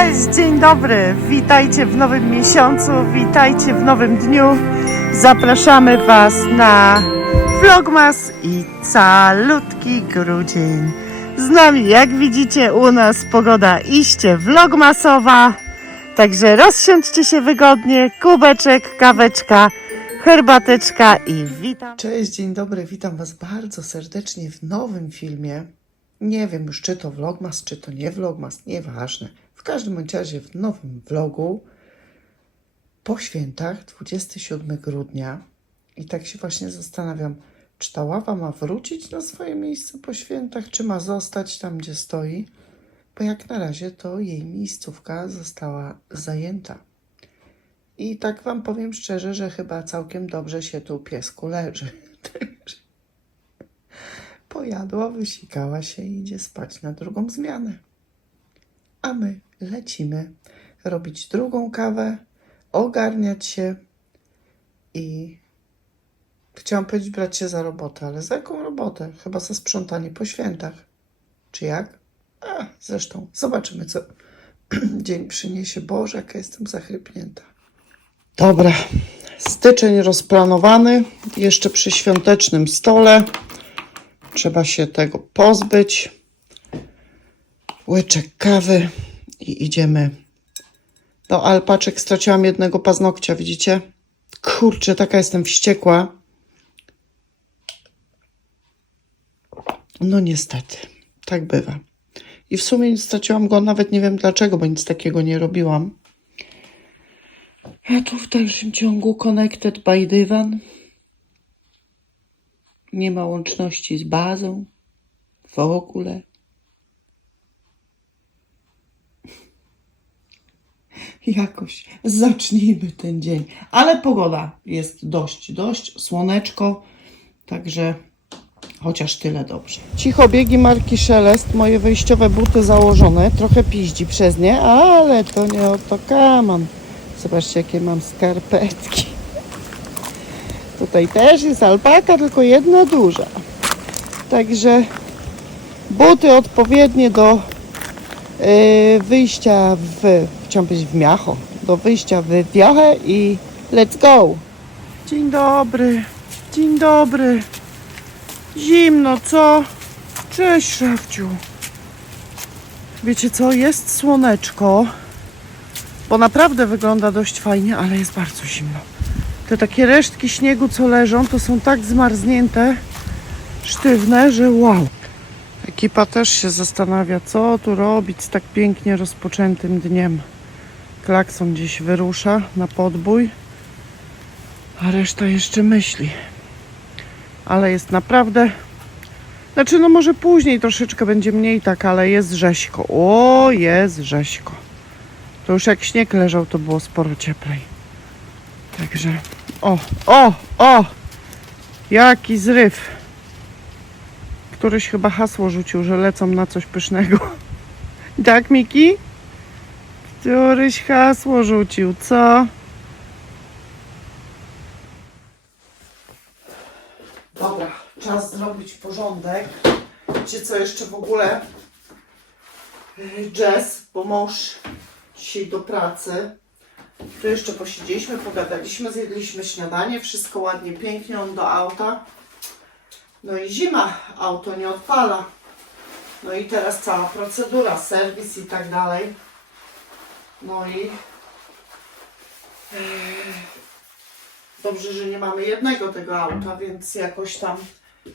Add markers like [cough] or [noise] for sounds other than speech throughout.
Cześć, dzień dobry. Witajcie w nowym miesiącu, witajcie w nowym dniu. Zapraszamy Was na Vlogmas i calutki grudzień. Z nami, jak widzicie, u nas pogoda iście vlogmasowa. Także rozsiądźcie się wygodnie, kubeczek, kaweczka, herbateczka i witam. Cześć, dzień dobry, witam Was bardzo serdecznie w nowym filmie. Nie wiem już, czy to vlogmas, czy to nie vlogmas, nieważne. W każdym razie w nowym vlogu po świętach, 27 grudnia. I tak się właśnie zastanawiam, czy ta ława ma wrócić na swoje miejsce po świętach, czy ma zostać tam, gdzie stoi? Bo jak na razie to jej miejscówka została zajęta. I tak Wam powiem szczerze, że chyba całkiem dobrze się tu piesku leży. [laughs] Pojadła, wysikała się i idzie spać na drugą zmianę. A my lecimy robić drugą kawę, ogarniać się i chciałam powiedzieć brać się za robotę, ale za jaką robotę? Chyba za sprzątanie po świętach. Czy jak? A, zresztą zobaczymy, co [clears throat] dzień przyniesie. Boże, jaka jestem zachrypnięta. Dobra, styczeń rozplanowany, jeszcze przy świątecznym stole. Trzeba się tego pozbyć. Łyczek kawy i idziemy. Do alpaczek straciłam jednego paznokcia, widzicie? Kurczę, taka jestem wściekła. No niestety, tak bywa. I w sumie straciłam go, nawet nie wiem dlaczego, bo nic takiego nie robiłam. A tu w dalszym ciągu Connected by Dywan. Nie ma łączności z bazą. W ogóle. Jakoś zacznijmy ten dzień. Ale pogoda jest dość, dość. Słoneczko. Także chociaż tyle dobrze. Cicho biegi marki Szelest. Moje wyjściowe buty założone. Trochę piździ przez nie, ale to nie o to kaman. Zobaczcie, jakie mam skarpetki. Tutaj też jest alpaka, tylko jedna duża. Także buty odpowiednie do yy, wyjścia w, chciałam powiedzieć w miacho, do wyjścia w wiochę i let's go. Dzień dobry, dzień dobry. Zimno, co? Cześć, Szafciu. Wiecie co, jest słoneczko, bo naprawdę wygląda dość fajnie, ale jest bardzo zimno. Te takie resztki śniegu, co leżą, to są tak zmarznięte, sztywne, że wow. Ekipa też się zastanawia, co tu robić z tak pięknie rozpoczętym dniem. Klakson gdzieś wyrusza na podbój, a reszta jeszcze myśli. Ale jest naprawdę... Znaczy, no może później troszeczkę będzie mniej tak, ale jest rzeźko. O, jest rzeźko. To już jak śnieg leżał, to było sporo cieplej. Także o, o, o! Jaki zryw. Któryś chyba hasło rzucił, że lecą na coś pysznego. [laughs] Tak, Miki? Któryś hasło rzucił, co? Dobra, czas zrobić porządek. Wiecie co jeszcze w ogóle? Yy, Jazz, bo mąż dzisiaj do pracy. Tu jeszcze posiedzieliśmy, pogadaliśmy, zjedliśmy śniadanie, wszystko ładnie, pięknie, on do auta. No i zima, auto nie odpala. No i teraz cała procedura, serwis i tak dalej. I yy, dobrze, że nie mamy jednego tego auta, więc jakoś tam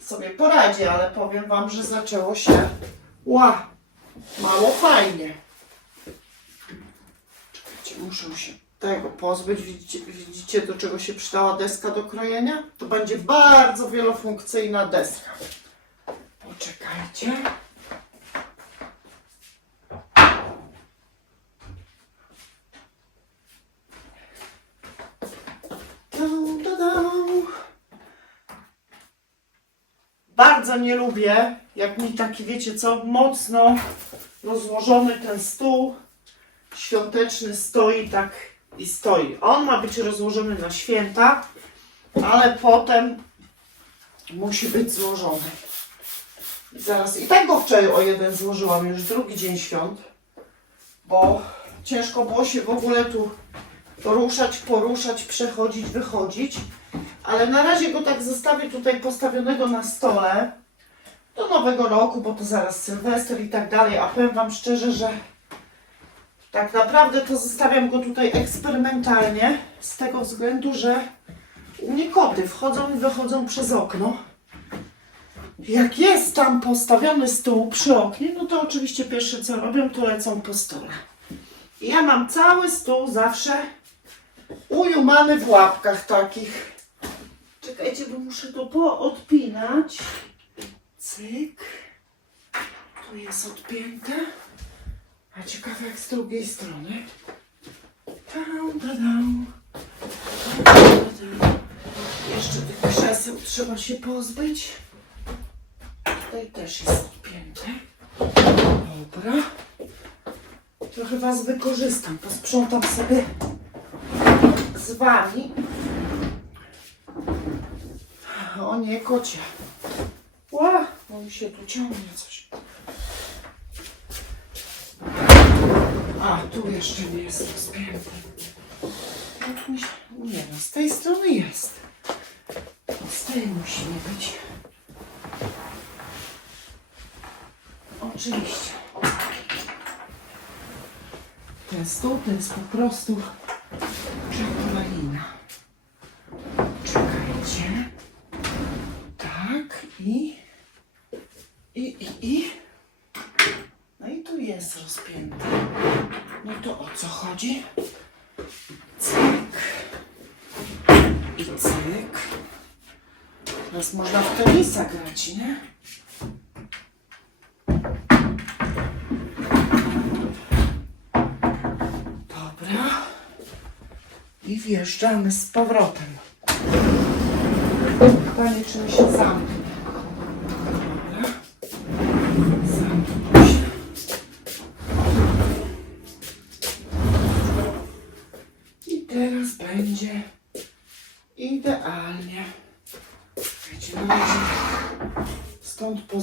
sobie poradzi, ale powiem Wam, że zaczęło się ła, mało fajnie. Czekajcie, muszę się tego pozbyć. Widzicie, widzicie, do czego się przydała deska do krojenia? To będzie bardzo wielofunkcyjna deska. Poczekajcie. Bardzo nie lubię, jak mi taki, wiecie co, mocno rozłożony ten stół świąteczny stoi tak i stoi. On ma być rozłożony na święta, ale potem musi być złożony. Zaraz, i tak go wczoraj o jeden złożyłam, już drugi dzień świąt, bo ciężko było się w ogóle tu poruszać, poruszać, przechodzić, wychodzić. Ale na razie go tak zostawię tutaj postawionego na stole do nowego roku, bo to zaraz Sylwester i tak dalej. A powiem Wam szczerze, że tak naprawdę to zostawiam go tutaj eksperymentalnie z tego względu, że u mnie koty wchodzą i wychodzą przez okno. Jak jest tam postawiony stół przy oknie, no to oczywiście pierwsze co robią, to lecą po stole. Ja mam cały stół zawsze ujumany w łapkach takich. Czekajcie, bo muszę to poodpinać. Cyk. Tu jest odpięte. A ciekawe jak z drugiej strony. Tam, tam, tam. Jeszcze tych krzeseł trzeba się pozbyć. Tutaj też jest odpięte. Dobra. Trochę Was wykorzystam. Posprzątam sobie z Wami. O nie, kocie. Ła, bo mi się tu ciągnie coś. A, tu jeszcze nie jest rozpięty. Się... Nie no, z tej strony jest. Z tej musi być. Oczywiście. Ten stół to jest po prostu czekolina. Czekajcie. Tak i... I, i, i. No i tu jest rozpięte. No to o co chodzi? Cyk. I cyk. Teraz można w tenisa grać, nie? Dobra. I wjeżdżamy z powrotem. Pytanie, czy mi się zamknie.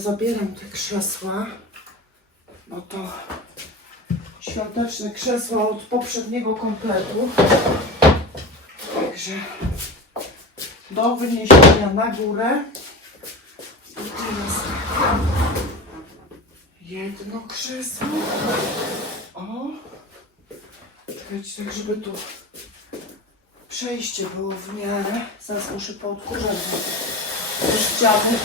Stąd pozabieram te krzesła, bo to świąteczne krzesła od poprzedniego kompletu. Także do wyniesienia na górę. I teraz jedno krzesło. O! Czekajcie, tak żeby tu przejście było w miarę. Zaraz muszę poodkurzać. Już dziady,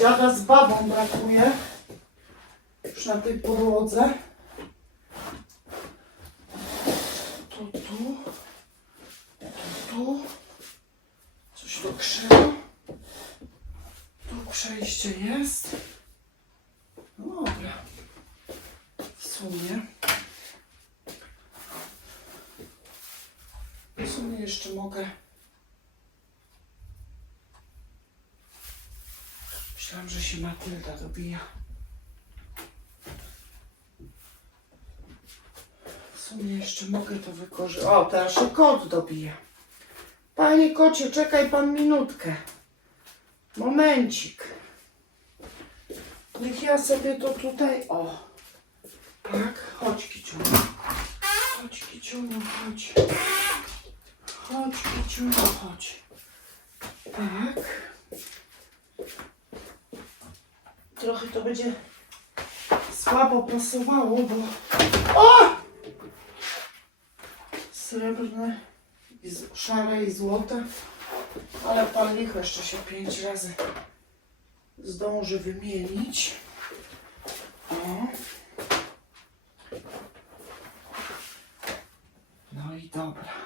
dziada z babą brakuje. Już na tej podłodze. Tu, tu. Tu, tu. Coś tu krzywo. Tu przejście jest. No dobra. W sumie. W sumie jeszcze mogę. Myślałam, że się Matylda dobija. W sumie jeszcze mogę to wykorzystać. O, teraz się kot dobija. Panie kocie, czekaj pan minutkę. Momencik. Niech ja sobie to tutaj. O. Tak, chodź kiciuniu. Chodź kiciuniu, chodź. Chodź kiciuniu, chodź. Tak. Trochę to będzie słabo pasowało, bo. O! Srebrne, i szare i złote. Ale pan licho jeszcze się pięć razy zdąży wymienić. O. No i dobra.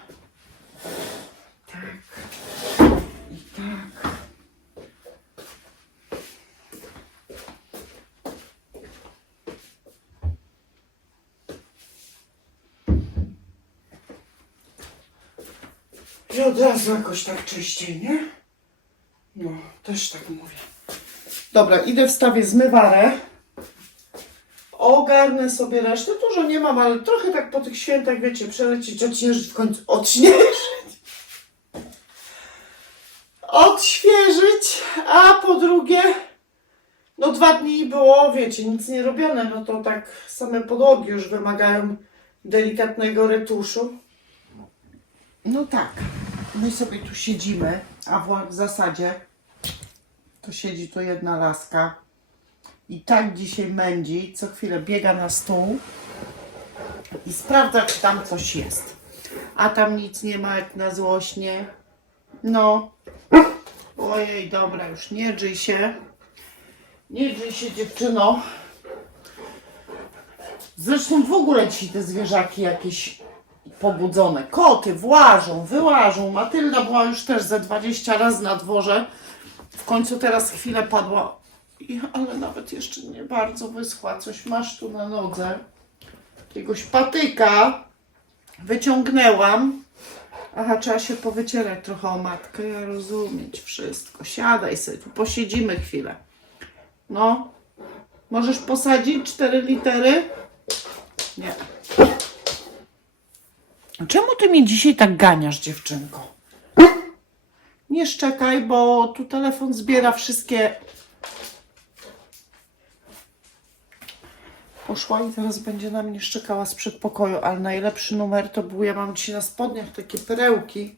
I od razu jakoś tak czyściej, nie? No, też tak mówię. Dobra, idę wstawię zmywarę. Ogarnę sobie resztę. Dużo nie mam, ale trochę tak po tych świętach, wiecie, przelecieć, odśnieżyć w końcu. Odśnieżyć! Odświeżyć, a po drugie, no dwa dni było, wiecie, nic nie robione, no to tak same podłogi już wymagają delikatnego retuszu. No tak, my sobie tu siedzimy, a w w zasadzie to siedzi tu jedna laska i tak dzisiaj mędzi, co chwilę biega na stół i sprawdza, czy tam coś jest. A tam nic nie ma, jak na złośnie. No. Ojej, dobra, już nie drzyj się. Nie drzyj się, dziewczyno. Zresztą w ogóle ci te zwierzaki jakieś pobudzone. Koty włażą, wyłażą. Matylda była już też ze 20 razy na dworze. W końcu teraz chwilę padła, ale nawet jeszcze nie bardzo wyschła. Coś masz tu na nodze. Jakiegoś patyka wyciągnęłam. Aha, trzeba się powycierać trochę o matkę. Ja rozumieć wszystko. Siadaj sobie, tu posiedzimy chwilę. No, możesz posadzić cztery litery? Nie. Czemu ty mnie dzisiaj tak ganiasz, dziewczynko? Nie szczekaj, bo tu telefon zbiera wszystkie. Poszła i teraz będzie na mnie szczekała z przedpokoju, ale najlepszy numer to był, ja mam dzisiaj na spodniach takie perełki.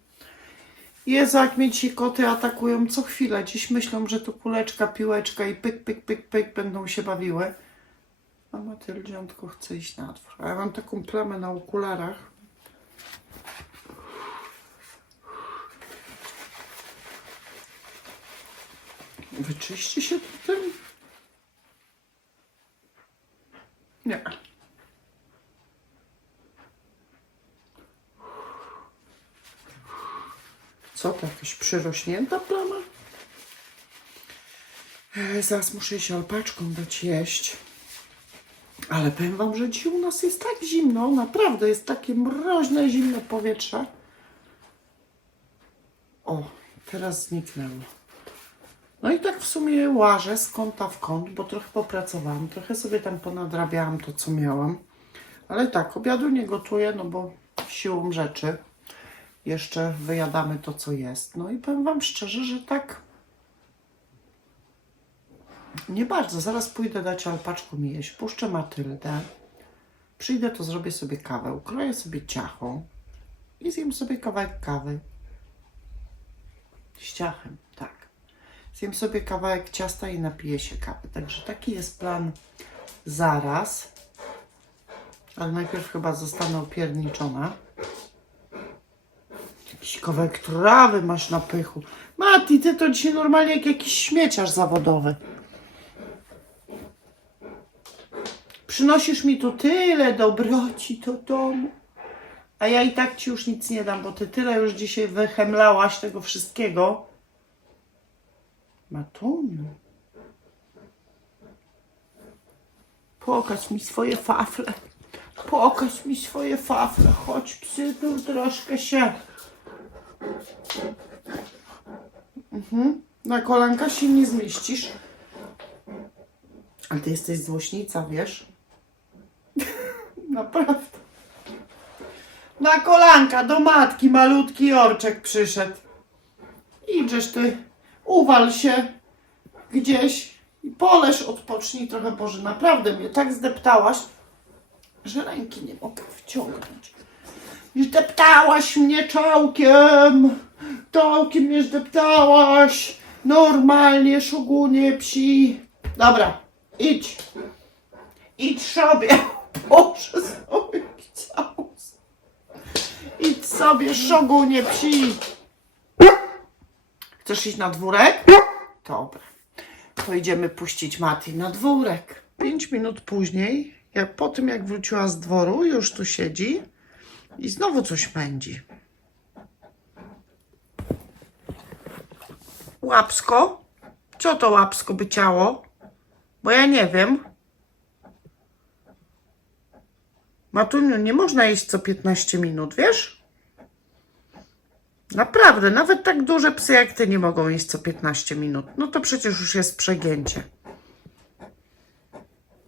Jezu, jak mnie dzisiaj koty atakują co chwilę. Dziś myślą, że to kuleczka, piłeczka i pyk, pyk, pyk, pyk będą się bawiły. A Matyldziątko chce iść na dwór. A ja mam taką plamę na okularach. Wyczyści się tym? Nie. Co to, jakaś przyrośnięta plama? E, Zaraz muszę się alpaczką dać jeść. Ale powiem wam, że dzisiaj u nas jest tak zimno, naprawdę jest takie mroźne, zimne powietrze. O, teraz zniknęło. No i tak w sumie łażę z kąta w kąt, bo trochę popracowałam, trochę sobie tam ponadrabiałam to, co miałam. Ale tak, obiadu nie gotuję, no bo siłą rzeczy jeszcze wyjadamy to, co jest. No i powiem wam szczerze, że tak nie bardzo. Zaraz pójdę dać alpaczkom jeść, puszczę Matyldę. Przyjdę, to zrobię sobie kawę, ukroję sobie ciacho i zjem sobie kawałek kawy. Z ciachem. Zjem sobie kawałek ciasta i napiję się kawy. Także taki jest plan zaraz. Ale najpierw chyba zostanę opierniczona. Jakiś kawałek trawy masz na pychu. Mati, ty to dzisiaj normalnie jak jakiś śmieciarz zawodowy. Przynosisz mi tu tyle dobroci do domu. A ja i tak ci już nic nie dam, bo ty tyle już dzisiaj wychemlałaś tego wszystkiego. Matuniu. Pokaż mi swoje fafle. Pokaż mi swoje fafle. Chodź, psy, tu troszkę się. Mhm. Na kolanka się nie zmieścisz. Ale ty jesteś złośnica, wiesz? [laughs] Naprawdę. Na kolanka do matki malutki orczek przyszedł. Idziesz ty, uwal się gdzieś i poleż, odpocznij trochę, Boże, naprawdę mnie tak zdeptałaś, że ręki nie mogę wciągnąć. Zdeptałaś mnie czołkiem, czołkiem mnie zdeptałaś, normalnie, szugunie psi. Dobra, idź, idź sobie, [laughs] Boże, sobie chciał. Idź sobie, szogunie psi. Chcesz iść na dwórek? Dobra. To idziemy puścić Mati na dwórek. Pięć minut później, jak po tym jak wróciła z dworu, już tu siedzi i znowu coś mędzi. Łapsko? Co to łapsko by ciało? Bo ja nie wiem. Matuniu, nie można jeść co 15 minut, wiesz? Naprawdę, nawet tak duże psy jak ty nie mogą jeść co 15 minut. No to przecież już jest przegięcie.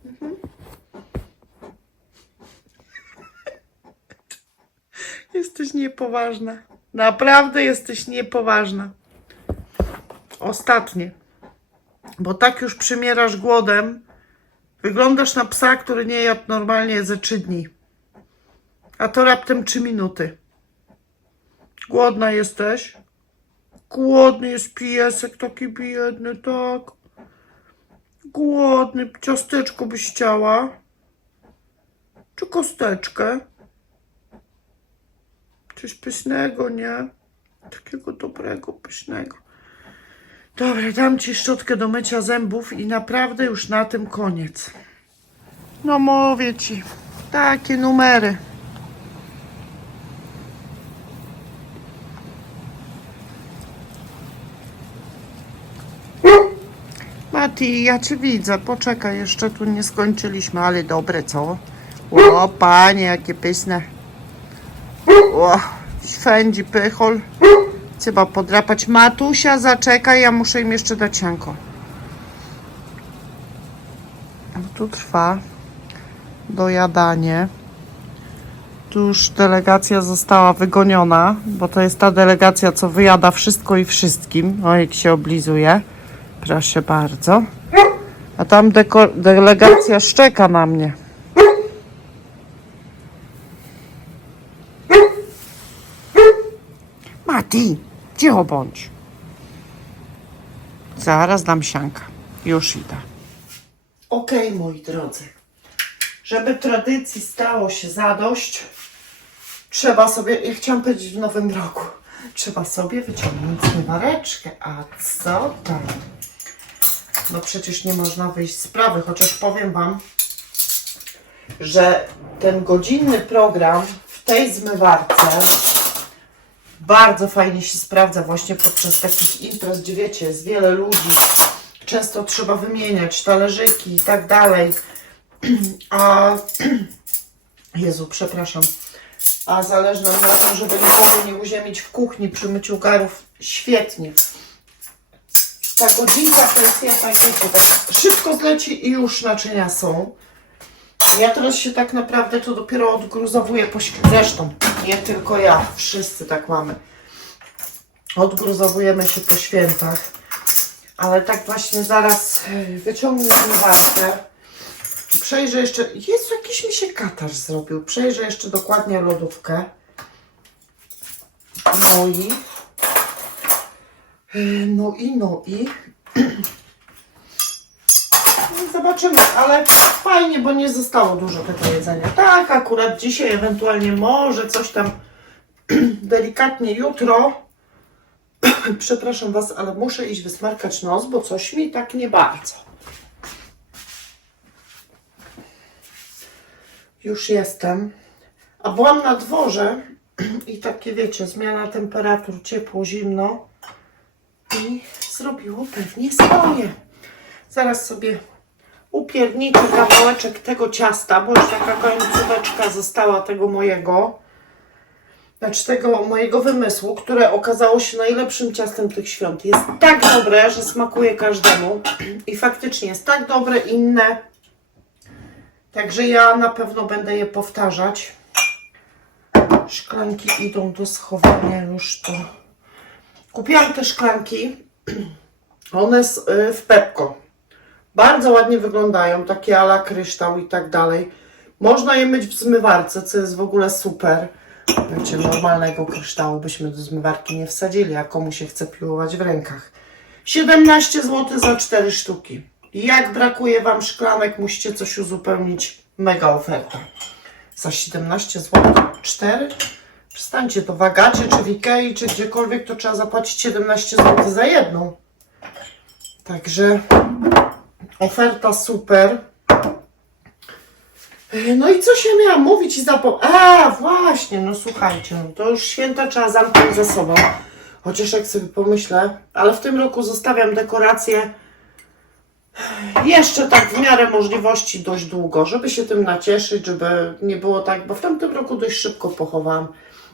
Mhm. Jesteś niepoważna. Naprawdę jesteś niepoważna. Ostatnie. Bo tak już przymierasz głodem. Wyglądasz na psa, który nie jadł normalnie ze trzy dni. A to raptem 3 minuty. Głodna jesteś? Głodny jest piesek, taki biedny, tak. Głodny, ciasteczko byś chciała? Czy kosteczkę? Coś pysznego, nie? Takiego dobrego, pysznego. Dobra, dam ci szczotkę do mycia zębów i naprawdę już na tym koniec. No mówię ci, takie numery. Mati, ja cię widzę, poczekaj, jeszcze tu nie skończyliśmy, ale dobre, co? O, panie, jakie pyszne. O, swędzi pychol. Trzeba podrapać. Matusia, zaczekaj, ja muszę im jeszcze dać sianko. Tu trwa dojadanie. Tu już delegacja została wygoniona, bo to jest ta delegacja, co wyjada wszystko i wszystkim. O, jak się oblizuje. Proszę bardzo. A tam delegacja szczeka na mnie. Mati, cicho bądź. Zaraz dam sianka. Już idę. Okej, moi drodzy. Żeby tradycji stało się zadość, trzeba sobie, ja chciałam powiedzieć w nowym roku, trzeba sobie wyciągnąć zmywareczkę. A co tam? No przecież nie można wyjść z sprawy, chociaż powiem Wam, że ten godzinny program w tej zmywarce bardzo fajnie się sprawdza właśnie podczas takich imprez, gdzie wiecie, jest wiele ludzi, często trzeba wymieniać talerzyki i tak dalej. A [clears throat] Jezu, przepraszam. A zależy nam na tym, żeby nikogo nie uziemić w kuchni przy myciu garów. Świetnie. Ta godzinka to jest ja tak wiecie, tak szybko zleci i już naczynia są. Ja teraz się tak naprawdę to dopiero odgruzowuję po Zresztą, nie tylko ja, wszyscy tak mamy. Odgruzowujemy się po świętach. Ale tak właśnie zaraz y, wyciągnę zmywarkę. Przejrzę jeszcze. Jezu, jakiś mi się katarz zrobił. Przejrzę jeszcze dokładnie lodówkę. No i. y, No i, no i. [clears throat] No Zobaczymy, ale fajnie, bo nie zostało dużo tego jedzenia. Tak, akurat dzisiaj, ewentualnie może coś tam [clears throat] delikatnie jutro. [clears throat] Przepraszam Was, ale muszę iść wysmarkać nos, bo coś mi tak nie bardzo. Już jestem. A byłam na dworze i takie wiecie, zmiana temperatur, ciepło, zimno i zrobiło pewnie swoje. Zaraz sobie upierniczę kawałeczek tego ciasta, bo już taka końcóweczka została tego mojego. Znaczy tego mojego wymysłu, które okazało się najlepszym ciastem tych świąt. Jest tak dobre, że smakuje każdemu. I faktycznie jest tak dobre, inne. Także ja na pewno będę je powtarzać. Szklanki idą do schowania już to. Kupiłam te szklanki. One s- y, w Pepko. Bardzo ładnie wyglądają, takie ala kryształ i tak dalej. Można je myć w zmywarce, co jest w ogóle super. Wiecie, normalnego kryształu byśmy do zmywarki nie wsadzili, a komu się chce piłować w rękach. 17 zł za 4 sztuki. Jak brakuje Wam szklanek, musicie coś uzupełnić. Mega oferta. Za 17 zł 4? Przestańcie, to w czy w Ikei, czy gdziekolwiek, to trzeba zapłacić 17 zł za jedną. Także oferta super. No i co się miałam mówić i zapomniałam? A, właśnie, no słuchajcie, no to już święta trzeba zamknąć za sobą. Chociaż jak sobie pomyślę, ale w tym roku zostawiam dekoracje jeszcze tak w miarę możliwości dość długo, żeby się tym nacieszyć, żeby nie było tak, bo w tamtym roku dość szybko pochowałam.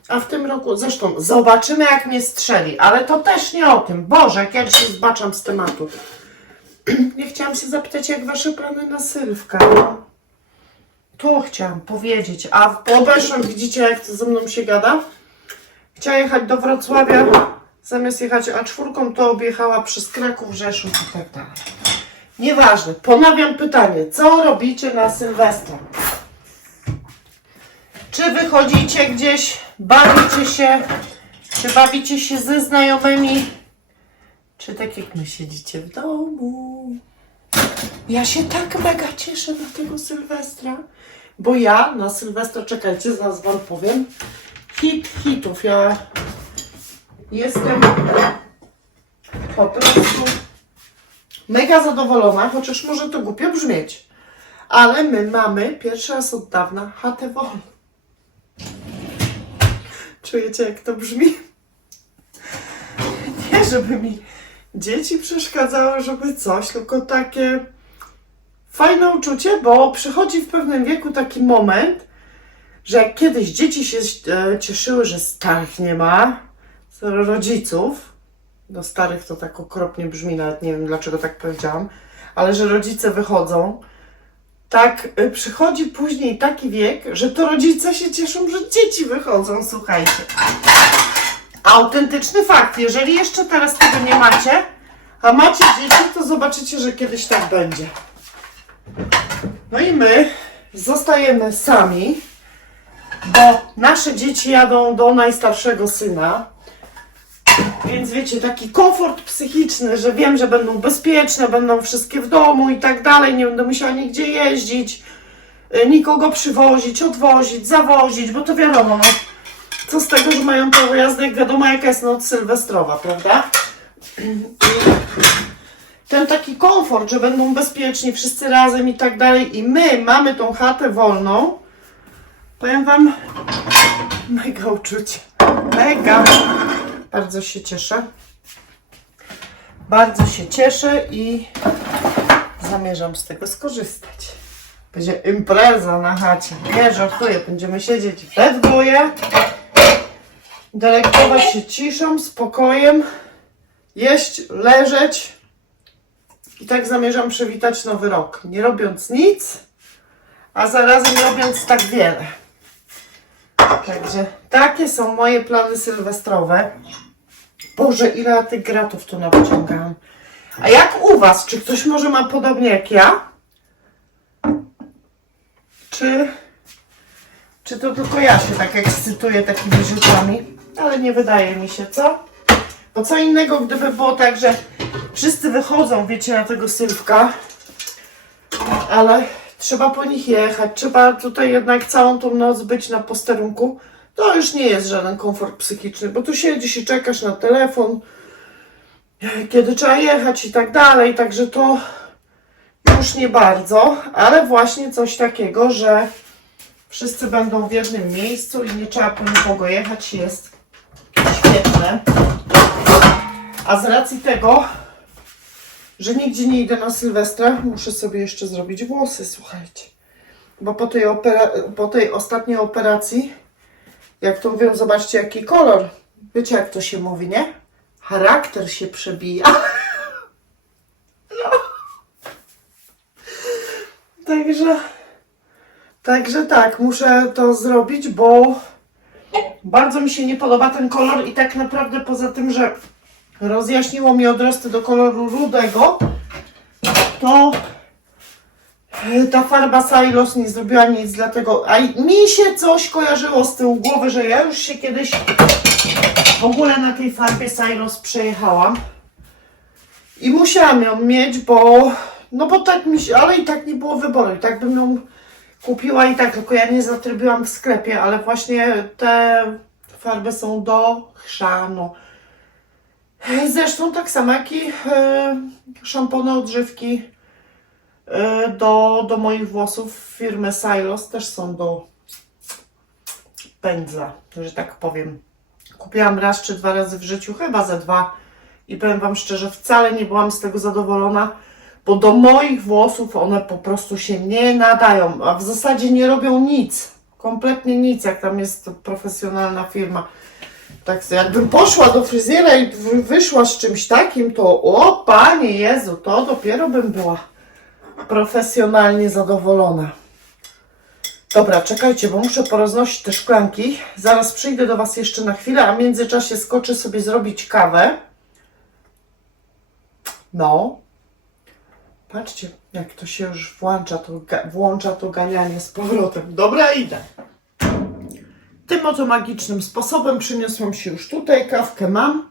A w tym roku, zresztą zobaczymy jak mnie strzeli, ale to też nie o tym. Boże, jak ja się zbaczam z tematu. [clears throat] Ja chciałam się zapytać, jak wasze plany na Sylwka. No. To chciałam powiedzieć. A w obeszłym widzicie, jak to ze mną się gada? Chciała jechać do Wrocławia. Zamiast jechać A4, to objechała przez Kraków, Rzeszów i tak dalej. Nieważne. Ponawiam pytanie. Co robicie na Sylwestra? Czy wychodzicie gdzieś, bawicie się, czy bawicie się ze znajomymi, czy tak jak my siedzicie w domu? Ja się tak mega cieszę na tego Sylwestra, bo ja na Sylwestra, czekajcie, zaraz wam powiem, hit hitów, ja jestem po prostu mega zadowolona, chociaż może to głupio brzmieć, ale my mamy pierwszy raz od dawna chatę wolną. Czujecie jak to brzmi? Nie, żeby mi dzieci przeszkadzały, żeby coś, tylko takie fajne uczucie, bo przychodzi w pewnym wieku taki moment, że jak kiedyś dzieci się e, cieszyły, że starych nie ma, rodziców, do starych to tak okropnie brzmi, nawet nie wiem dlaczego tak powiedziałam, ale że rodzice wychodzą, tak y, przychodzi później taki wiek, że to rodzice się cieszą, że dzieci wychodzą, słuchajcie. Autentyczny fakt, jeżeli jeszcze teraz tego nie macie, a macie dzieci, to zobaczycie, że kiedyś tak będzie. No i my zostajemy sami, bo nasze dzieci jadą do najstarszego syna. Więc wiecie, taki komfort psychiczny, że wiem, że będą bezpieczne, będą wszystkie w domu i tak dalej, nie będę musiała nigdzie jeździć, y, nikogo przywozić, odwozić, zawozić, bo to wiadomo, no, co z tego, że mają prawo jazdy, jak wiadomo jaka jest noc sylwestrowa, prawda? Ten taki komfort, że będą bezpieczni wszyscy razem i tak dalej i my mamy tą chatę wolną, powiem Wam, mega uczucie, mega. Bardzo się cieszę. Bardzo się cieszę i zamierzam z tego skorzystać. Będzie impreza na chacie. Nie żartuję, będziemy siedzieć we dwoje, delektować się ciszą, spokojem, jeść, leżeć. I tak zamierzam przywitać nowy rok. Nie robiąc nic, a zarazem robiąc tak wiele. Także takie są moje plany sylwestrowe. Boże, ile tych gratów tu nawyciągałam. A jak u Was? Czy ktoś może ma podobnie jak ja? Czy, czy to tylko ja się tak ekscytuję takimi rzeczami? Ale nie wydaje mi się, co? Bo co innego, gdyby było tak, że wszyscy wychodzą, wiecie, na tego sylwka, ale trzeba po nich jechać, trzeba tutaj jednak całą tą noc być na posterunku. To już nie jest żaden komfort psychiczny, bo tu siedzisz i czekasz na telefon, kiedy trzeba jechać i tak dalej, także to już nie bardzo, ale właśnie coś takiego, że wszyscy będą w jednym miejscu i nie trzeba po nikogo jechać jest świetne. A z racji tego, że nigdzie nie idę na Sylwestra, muszę sobie jeszcze zrobić włosy, słuchajcie. Bo po tej, po tej ostatniej operacji, jak to mówią, zobaczcie jaki kolor. Wiecie jak to się mówi, nie? Charakter się przebija. No. [laughs] Także, także tak, muszę to zrobić, bo bardzo mi się nie podoba ten kolor i tak naprawdę poza tym, że rozjaśniło mi odrosty do koloru rudego, to e, ta farba Silos nie zrobiła nic, dlatego a mi się coś kojarzyło z tyłu głowy, że ja już się kiedyś w ogóle na tej farbie Silos przejechałam i musiałam ją mieć, bo no bo tak mi się, ale i tak nie było wyboru, i tak bym ją kupiła i tak, tylko ja nie zatrybiłam w sklepie, ale właśnie te farby są do chrzanu. Zresztą tak samo jak i e, szampony odżywki e, do, do moich włosów firmy Silos też są do pędzla, że tak powiem. Kupiłam raz czy dwa razy w życiu, chyba ze dwa i powiem Wam szczerze, wcale nie byłam z tego zadowolona, bo do moich włosów one po prostu się nie nadają, a w zasadzie nie robią nic, kompletnie nic, jak tam jest profesjonalna firma. Tak, jakbym poszła do fryzjera i wy- wyszła z czymś takim, to o Panie Jezu, to dopiero bym była profesjonalnie zadowolona. Dobra, czekajcie, bo muszę poroznosić te szklanki. Zaraz przyjdę do Was jeszcze na chwilę, a w międzyczasie skoczę sobie zrobić kawę. No. Patrzcie, jak to się już włącza, to, włącza to ganianie z powrotem. Dobra, idę. Tym oto magicznym sposobem przyniosłam się już tutaj. Kawkę mam,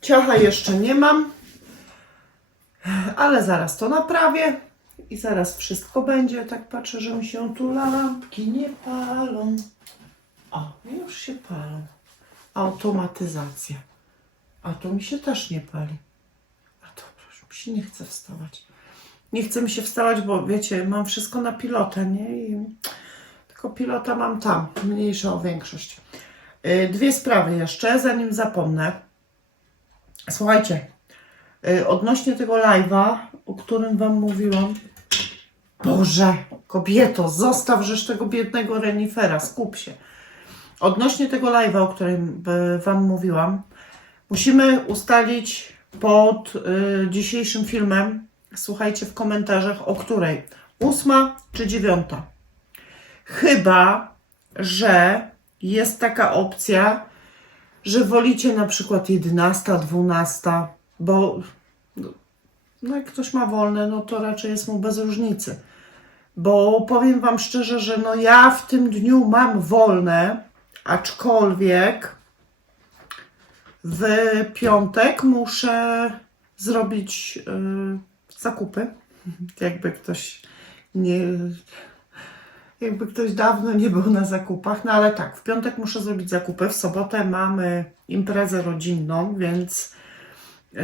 ciacha jeszcze nie mam, ale zaraz to naprawię i zaraz wszystko będzie. Tak patrzę, że mi się tu lampki nie palą. O, już się palą. Automatyzacja. A to mi się też nie pali. A to już mi się nie chce wstawać. Nie chce mi się wstawać, bo wiecie, mam wszystko na pilota, nie? I tylko pilota mam tam, mniejsza o większość. Y, Dwie sprawy jeszcze, zanim zapomnę. Słuchajcie, y, odnośnie tego live'a, o którym wam mówiłam. Boże, kobieto, zostaw żeś tego biednego renifera, skup się. Odnośnie tego live'a, o którym y, wam mówiłam, musimy ustalić pod y, dzisiejszym filmem, słuchajcie w komentarzach, o której? Ósma czy dziewiąta? Chyba, że jest taka opcja, że wolicie na przykład 11, 12, bo no jak ktoś ma wolne, no to raczej jest mu bez różnicy. Bo powiem Wam szczerze, że no ja w tym dniu mam wolne, aczkolwiek w piątek muszę zrobić y, zakupy. [laughs] Jakby ktoś nie. Jakby ktoś dawno nie był na zakupach, no ale tak, w piątek muszę zrobić zakupy, w sobotę mamy imprezę rodzinną, więc y,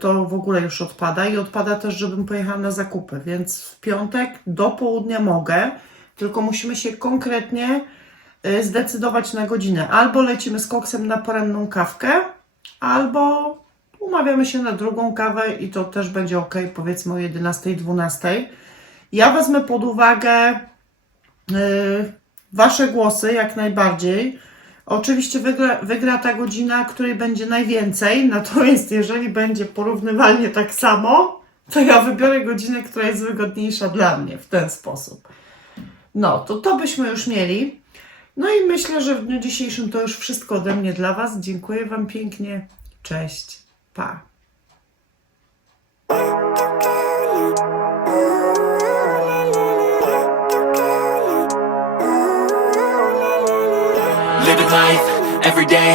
to w ogóle już odpada i odpada też, żebym pojechała na zakupy, więc w piątek do południa mogę, tylko musimy się konkretnie y, zdecydować na godzinę. Albo lecimy z koksem na poranną kawkę, albo umawiamy się na drugą kawę i to też będzie ok, powiedzmy o 11-12. Ja wezmę pod uwagę Wasze głosy jak najbardziej. Oczywiście wygra, wygra ta godzina, której będzie najwięcej, natomiast jeżeli będzie porównywalnie tak samo, to ja wybiorę godzinę, która jest wygodniejsza dla mnie w ten sposób. No, to to byśmy już mieli. No i myślę, że w dniu dzisiejszym to już wszystko ode mnie dla Was. Dziękuję Wam pięknie. Cześć. Pa. Living life every day